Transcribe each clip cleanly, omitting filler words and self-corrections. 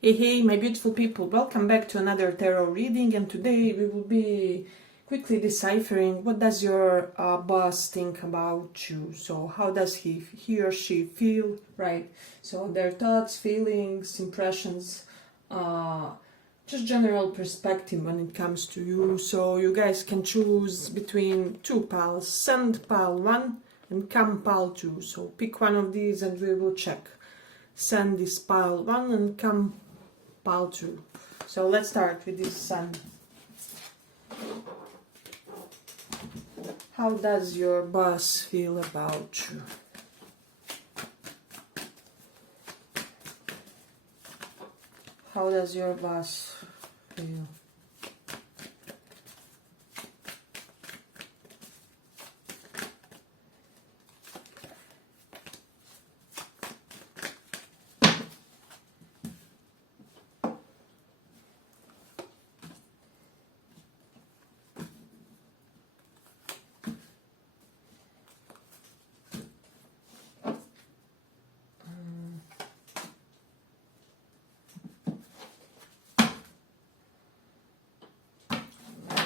Hey, my beautiful people, welcome back to another tarot reading, and today we will be quickly deciphering what does your boss think about you. So how does he or she feel, right? So their thoughts, feelings, impressions, just general perspective when it comes to you. So you guys can choose between two piles, send pile 1 and come pile 2. So pick one of these and we will check. Send this pile 1 and come pile 2. So let's start with this sun. How does your boss feel about you? How does your boss feel?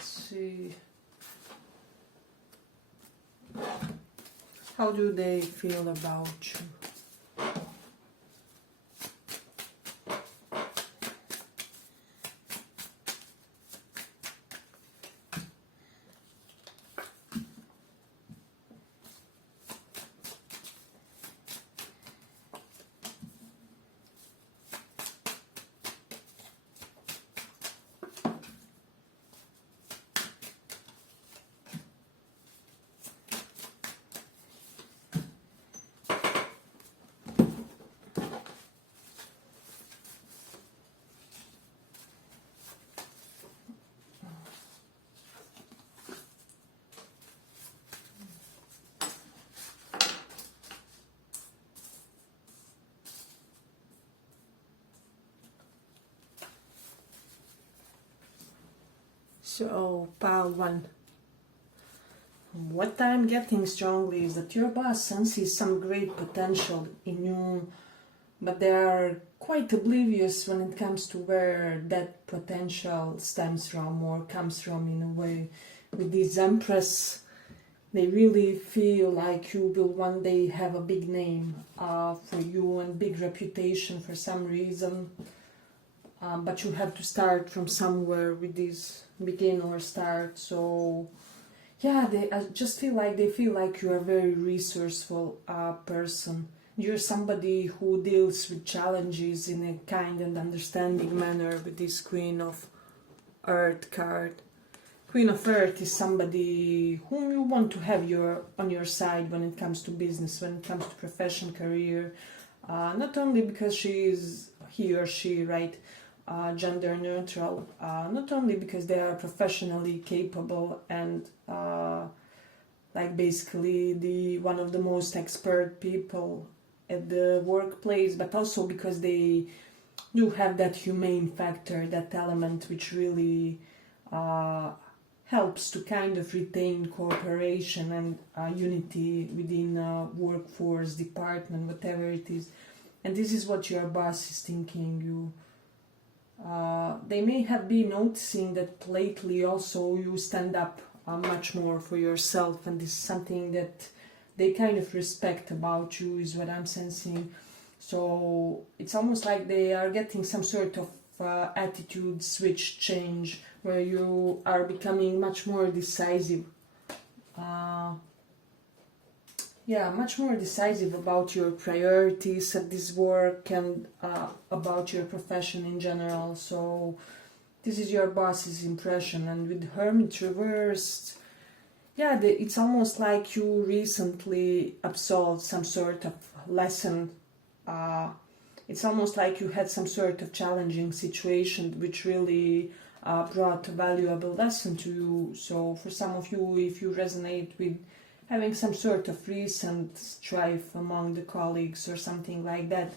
See, how do they feel about you? So, pile 1. What I'm getting strongly is that your boss senses some great potential in you, but they are quite oblivious when it comes to where that potential stems from or comes from in a way. With this Empress, they really feel like you will one day have a big name for you and big reputation for some reason. But you have to start from somewhere with this begin or start. So yeah, I just feel like they feel like you are a very resourceful person. You're somebody who deals with challenges in a kind and understanding manner with this Queen of Earth card. Queen of Earth is somebody whom you want to have on your side when it comes to business, when it comes to profession, career. Not only because he or she, right, gender neutral, not only because they are professionally capable and like basically one of the most expert people at the workplace, but also because they do have that humane factor, that element which really helps to kind of retain cooperation and unity within a workforce, department, whatever it is. And this is what your boss is thinking you. They may have been noticing that lately also you stand up much more for yourself, and this is something that they kind of respect about you, is what I'm sensing. So it's almost like they are getting some sort of attitude switch change where you are becoming much more decisive. Much more decisive about your priorities at this work and about your profession in general. So this is your boss's impression. And with Hermit reversed, it's almost like you recently absolved some sort of lesson. It's almost like you had some sort of challenging situation which really brought a valuable lesson to you. So for some of you, if you resonate with having some sort of recent strife among the colleagues or something like that,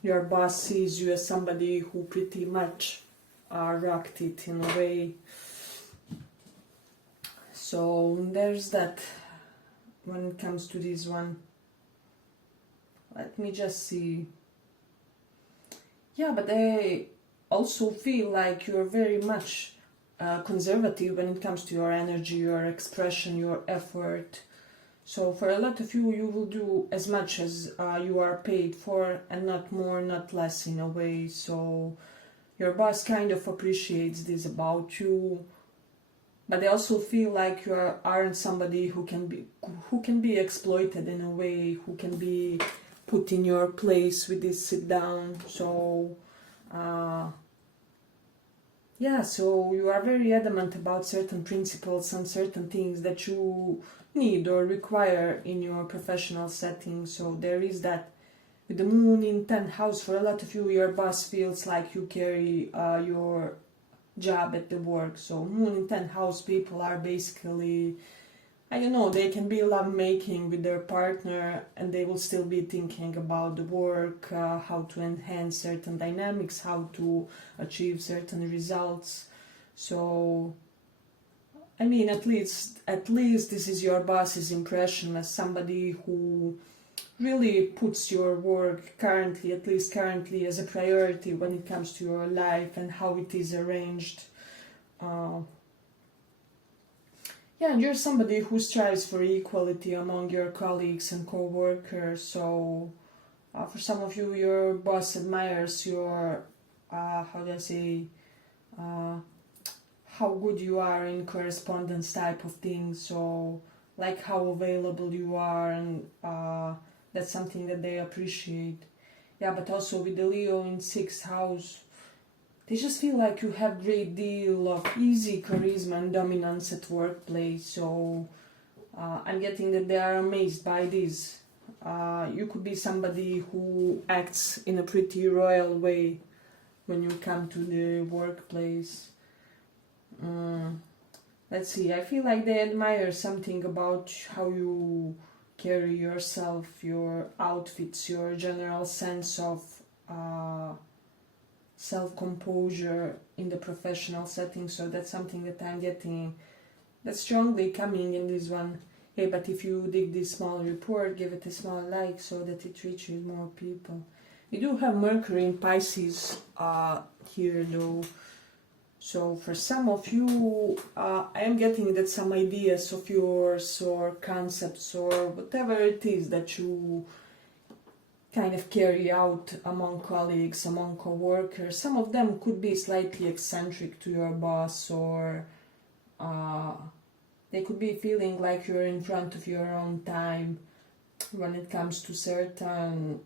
your boss sees you as somebody who pretty much rocked it in a way. So there's that when it comes to this one. Let me just see. Yeah, but also feel like you're very much conservative when it comes to your energy, your expression, your effort. So for a lot of you, you will do as much as you are paid for, and not more, not less in a way. So your boss kind of appreciates this about you, but they also feel like you aren't somebody who can be exploited in a way, who can be put in your place with this sit down. So yeah, so you are very adamant about certain principles and certain things that you need or require in your professional setting. So there is that. With the moon in 10th house, for a lot of you, your boss feels like you carry your job at the work. So moon in 10th house people are basically, I don't know, they can be love making with their partner, and they will still be thinking about the work, how to enhance certain dynamics, how to achieve certain results. So I mean, at least this is your boss's impression as somebody who really puts your work currently, at least currently, as a priority when it comes to your life and how it is arranged. Yeah, and you're somebody who strives for equality among your colleagues and co-workers. So for some of you, your boss admires your, how do I say, how good you are in correspondence type of things. So like how available you are, and that's something that they appreciate. Yeah, but also with the Leo in 6th house, they just feel like you have great deal of easy charisma and dominance at workplace. So I'm getting that they are amazed by this. You could be somebody who acts in a pretty royal way when you come to the workplace. Let's see, I feel like they admire something about how you carry yourself, your outfits, your general sense of self-composure in the professional setting. So that's something that I'm getting that's strongly coming in this one. Hey, but if you dig this small report, give it a small like so that it reaches more people. We do have Mercury in Pisces here though. So for some of you, I am getting that some ideas of yours or concepts or whatever it is that you kind of carry out among colleagues, among co-workers, some of them could be slightly eccentric to your boss, or they could be feeling like you're in front of your own time when it comes to certain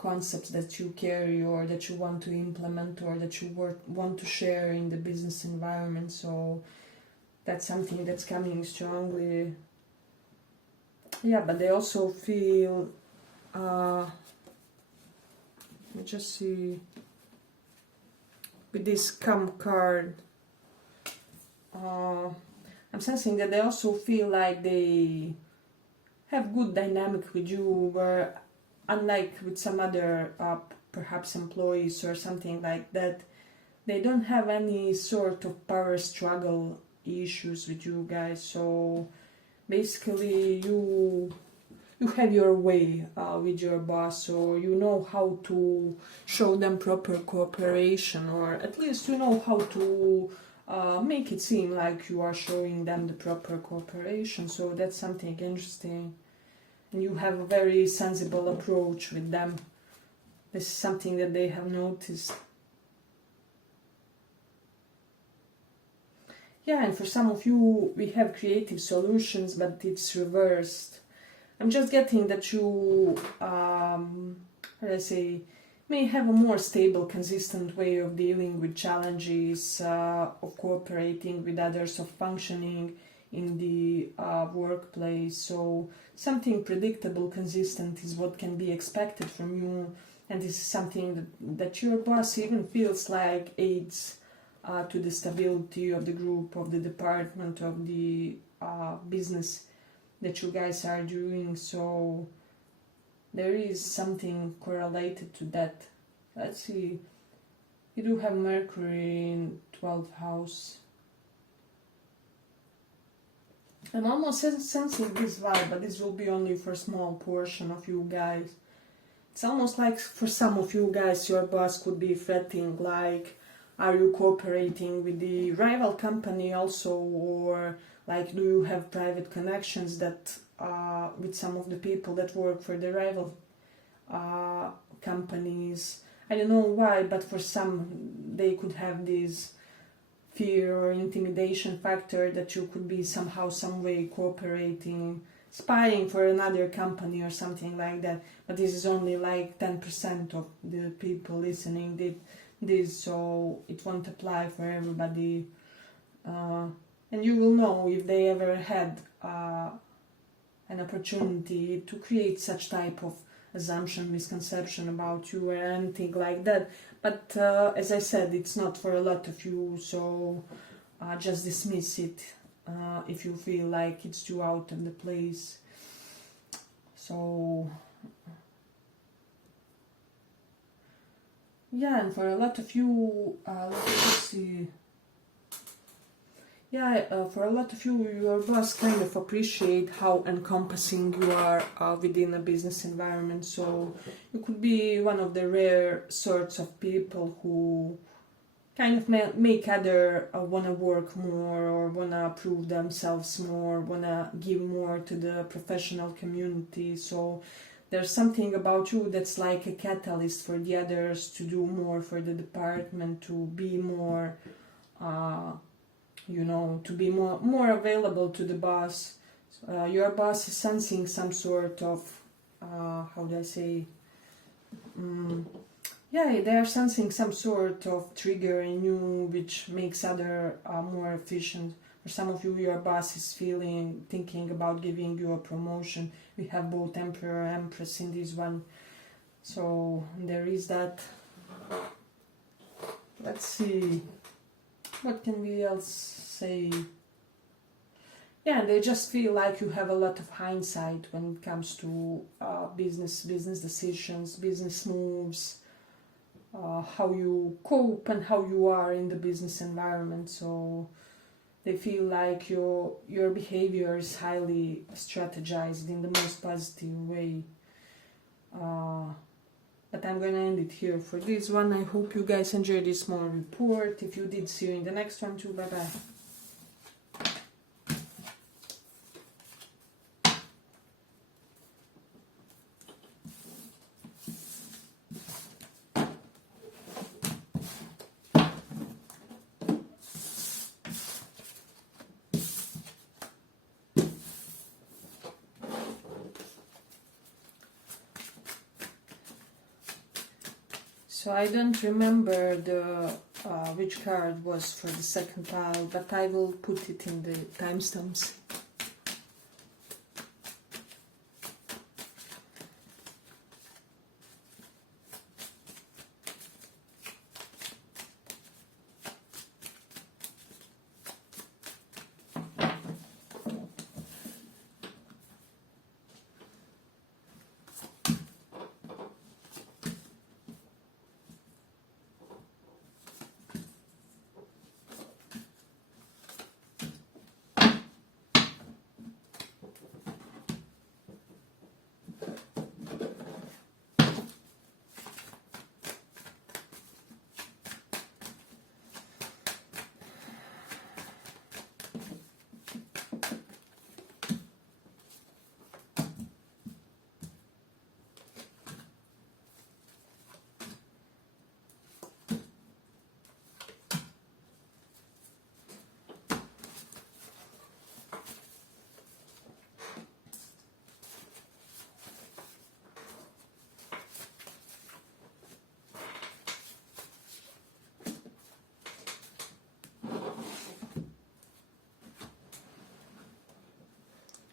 concepts that you carry or that you want to implement or that you want to share in the business environment. So that's something that's coming strongly. Yeah, but they also feel, let me just see, with this come card, I'm sensing that they also feel like they have good dynamic with you, where unlike with some other perhaps employees or something like that, they don't have any sort of power struggle issues with you guys. So basically you have your way with your boss, or you know how to show them proper cooperation, or at least you know how to make it seem like you are showing them the proper cooperation. So that's something interesting. And you have a very sensible approach with them. This is something that they have noticed. Yeah, and for some of you, we have creative solutions, but it's reversed. I'm just getting that you, how do I say, may have a more stable, consistent way of dealing with challenges, of cooperating with others, of functioning in the workplace. So something predictable, consistent is what can be expected from you, and this is something that your boss even feels like aids to the stability of the group, of the department, of the business that you guys are doing. So there is something correlated to that. Let's see, you do have Mercury in 12th house. I'm almost sensing this vibe, but this will be only for a small portion of you guys. It's almost like for some of you guys, your boss could be fretting like, are you cooperating with the rival company also, or like do you have private connections that with some of the people that work for the rival companies? I don't know why, but for some they could have this fear or intimidation factor that you could be somehow, some way cooperating, spying for another company or something like that. But this is only like 10% of the people listening did this, so it won't apply for everybody. And you will know if they ever had an opportunity to create such type of assumption, misconception about you or anything like that. But as I said, it's not for a lot of you, so just dismiss it if you feel like it's too out of the place. So yeah, and for a lot of you, let's see. Yeah, for a lot of you, your boss kind of appreciate how encompassing you are within a business environment. So you could be one of the rare sorts of people who kind of make other wanna work more, or wanna prove themselves more, wanna give more to the professional community. So there's something about you that's like a catalyst for the others to do more for the department, to be more to be more available to the boss. Your boss is sensing some sort of, how do I say, yeah, they are sensing some sort of trigger in you which makes other more efficient. For some of you, your boss is thinking about giving you a promotion. We have both Emperor and Empress in this one, so there is that. Let's see, what can we else say? Yeah, they just feel like you have a lot of hindsight when it comes to business decisions, business moves, how you cope and how you are in the business environment. So they feel like your behavior is highly strategized in the most positive way. But I'm gonna end it here for this one. I hope you guys enjoyed this small report. If you did, see you in the next one too. Bye bye. So I don't remember which card was for the second pile, but I will put it in the timestamps.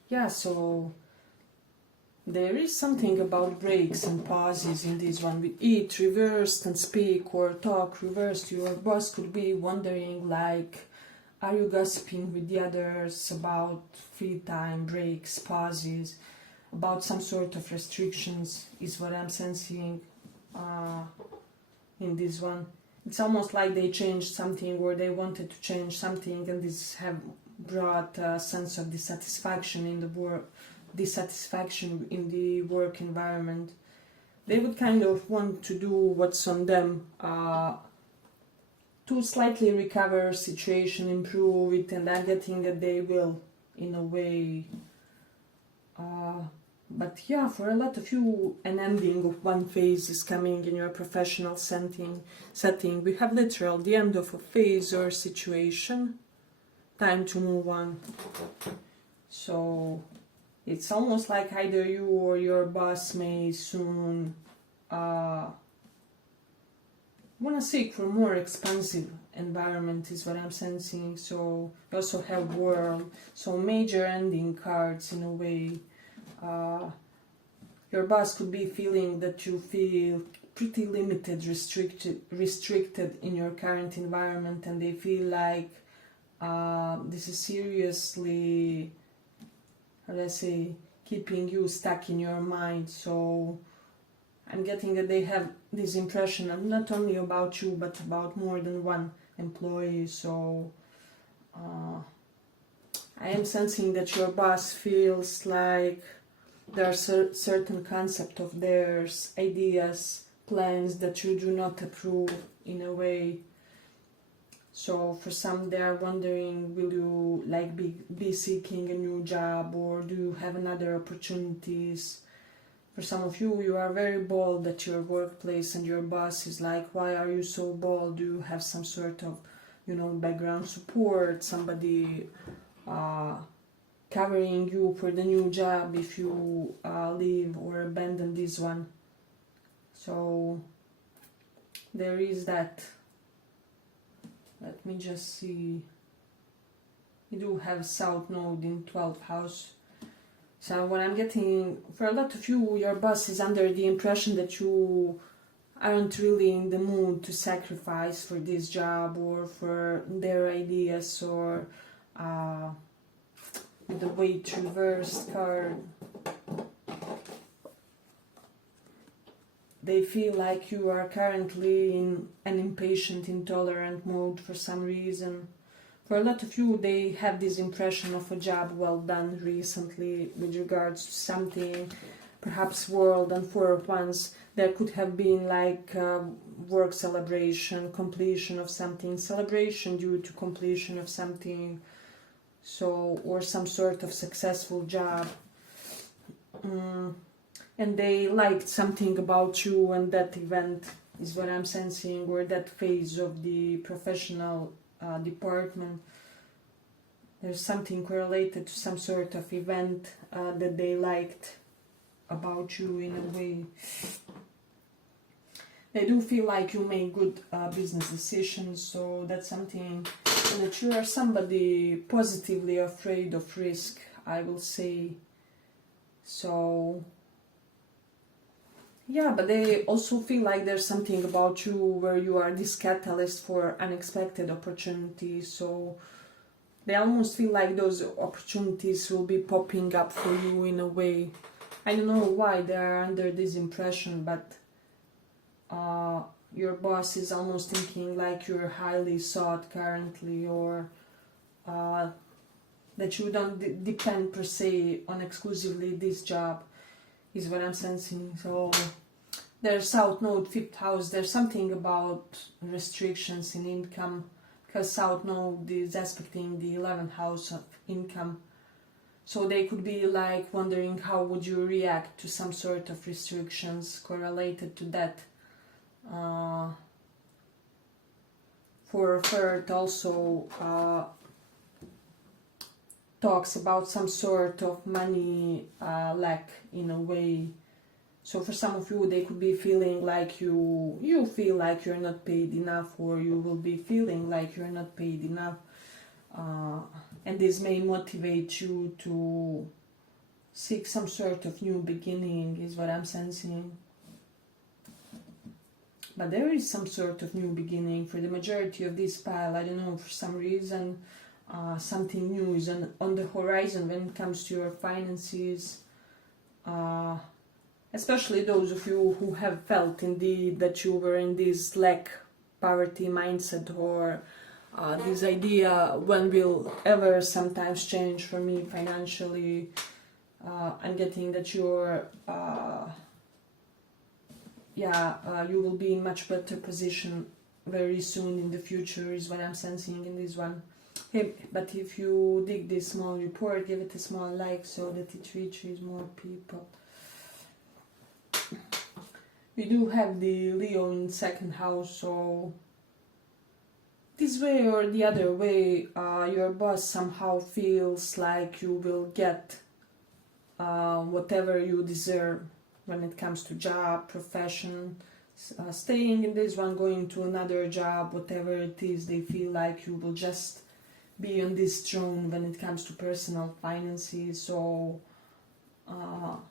Yeah, so there is something about breaks and pauses in this one. With eat, reversed, and speak or talk reversed, your boss could be wondering like, are you gossiping with the others about free time, breaks, pauses, about some sort of restrictions, is what I'm sensing in this one. It's almost like they changed something, or they wanted to change something, and this have brought a sense of dissatisfaction in the work, dissatisfaction in the work environment. They would kind of want to do what's on them to to slightly recover situation, improve it, and I'm getting that they will, in a way. But yeah, for a lot of you, an ending of one phase is coming in your professional setting. We have literal the end of a phase or situation, time to move on. So it's almost like either you or your boss may soon want to seek for more expansive environment is what I'm sensing. So you also have world, so major ending cards in a way. Your boss could be feeling that you feel pretty limited, restricted in your current environment, and they feel like this is seriously, how do I say, keeping you stuck in your mind. So I'm getting that they have this impression, and not only about you, but about more than one employee. So I am sensing that your boss feels like there are certain concepts of theirs, ideas, plans that you do not approve in a way. So for some they are wondering, will you like be seeking a new job, or do you have another opportunities? For some of you, you are very bold at your workplace, and your boss is like, why are you so bold? Do you have some sort of, background support, somebody covering you for the new job if you leave or abandon this one? So there is that. Let me just see. You do have South Node in 12th house. So what I'm getting, for a lot of you, your boss is under the impression that you aren't really in the mood to sacrifice for this job or for their ideas, or with the weight reversed card. They feel like you are currently in an impatient, intolerant mode for some reason. For a lot of you, they have this impression of a job well done recently with regards to something, perhaps world, and for once there could have been like work celebration, completion of something, celebration due to completion of something, so, or some sort of successful job. And they liked something about you, and that event is what I'm sensing, or that phase of the professional department. There's something correlated to some sort of event that they liked about you in a way. They do feel like you make good business decisions, so that's something, and that you are somebody positively afraid of risk, I will say. So yeah, but they also feel like there's something about you where you are this catalyst for unexpected opportunities. So they almost feel like those opportunities will be popping up for you in a way. I don't know why they are under this impression, but your boss is almost thinking like you're highly sought currently, or that you don't depend per se on exclusively this job, is what I'm sensing. So there's South Node, 5th house, there's something about restrictions in income, because South Node is aspecting the 11th house of income. So they could be like wondering how would you react to some sort of restrictions correlated to that. For 3rd also talks about some sort of money lack in a way. So for some of you, they could be feeling like you feel like you're not paid enough, or you will be feeling like you're not paid enough, and this may motivate you to seek some sort of new beginning, is what I'm sensing. But there is some sort of new beginning for the majority of this pile. I don't know, for some reason something new is on the horizon when it comes to your finances, especially those of you who have felt indeed that you were in this lack, poverty mindset, or this idea, when will ever sometimes change for me financially. I'm getting that you're you will be in much better position very soon in the future is what I'm sensing in this one. Hey, but if you dig this small report, give it a small like so that it reaches more people. We do have the Leo in second house, so this way or the other way, your boss somehow feels like you will get whatever you deserve when it comes to job, profession, staying in this one, going to another job, whatever it is, they feel like you will just be on this throne when it comes to personal finances. So I'm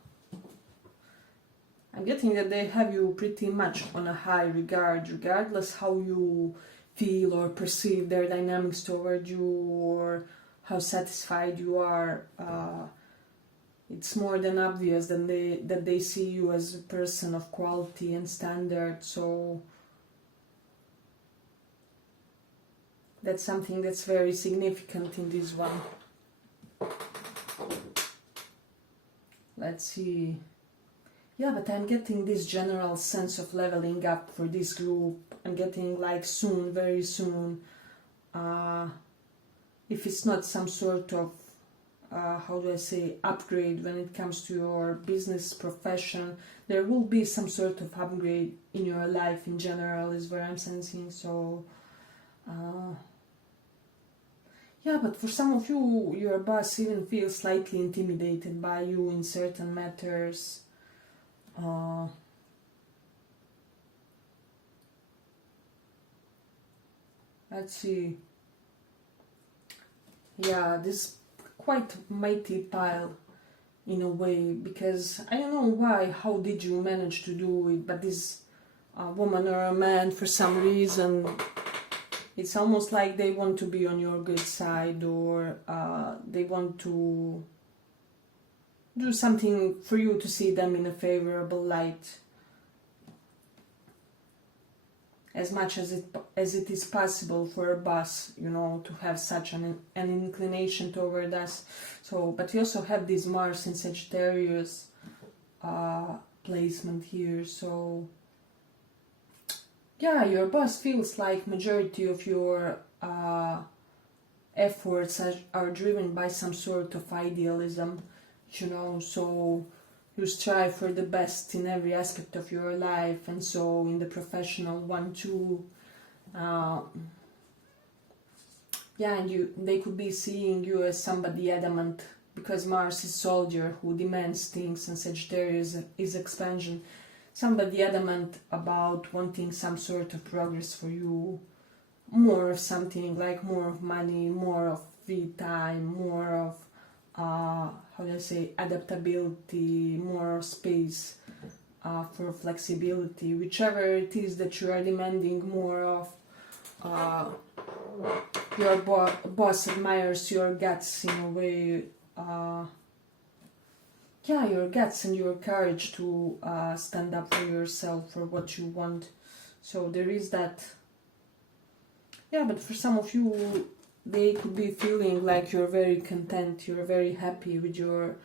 getting that they have you pretty much on a high regard, regardless how you feel or perceive their dynamics toward you or how satisfied you are. It's more than obvious that they see you as a person of quality and standard. So that's something that's very significant in this one. Let's see. Yeah, but I'm getting this general sense of leveling up for this group. I'm getting like soon, very soon. If it's not some sort of how do I say, upgrade when it comes to your business profession, there will be some sort of upgrade in your life in general is what I'm sensing. So yeah, but for some of you, your boss even feels slightly intimidated by you in certain matters. Let's see. Yeah, this quite mighty pile in a way, because I don't know why, how did you manage to do it, but this woman or a man, for some reason, it's almost like they want to be on your good side, or they want to do something for you to see them in a favorable light. As much as it is possible for a boss, you know, to have such an inclination toward us. So, but we also have this Mars in Sagittarius placement here. So, yeah, your boss feels like majority of your efforts are driven by some sort of idealism, you know. So you strive for the best in every aspect of your life, and so in the professional one too. Yeah, and they could be seeing you as somebody adamant, because Mars is soldier who demands things and Sagittarius is expansion. Somebody adamant about wanting some sort of progress for you, more of something, like more of money, more of free time, more of how do I say, adaptability, more space for flexibility, whichever it is that you are demanding more of. Your boss admires your guts in a way, yeah, your guts and your courage to stand up for yourself, for what you want. So there is that. Yeah, but for some of you, they could be feeling like you're very content, you're very happy with your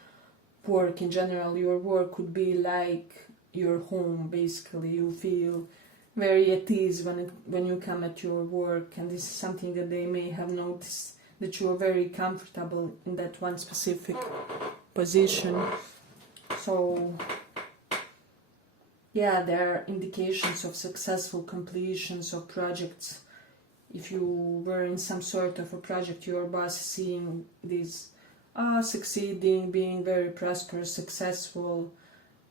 work in general. Your work could be like your home, basically. You feel very at ease when you come at your work, and this is something that they may have noticed, that you are very comfortable in that one specific position. So yeah, there are indications of successful completions of projects. If you were in some sort of a project, your boss is seeing this succeeding, being very prosperous, successful,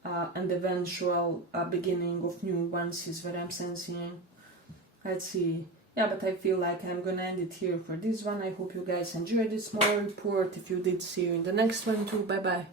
and eventual beginning of new ones is what I'm sensing. Let's see. Yeah, but I feel like I'm gonna end it here for this one. I hope you guys enjoyed this small report. If you did, see you in the next one too. Bye bye.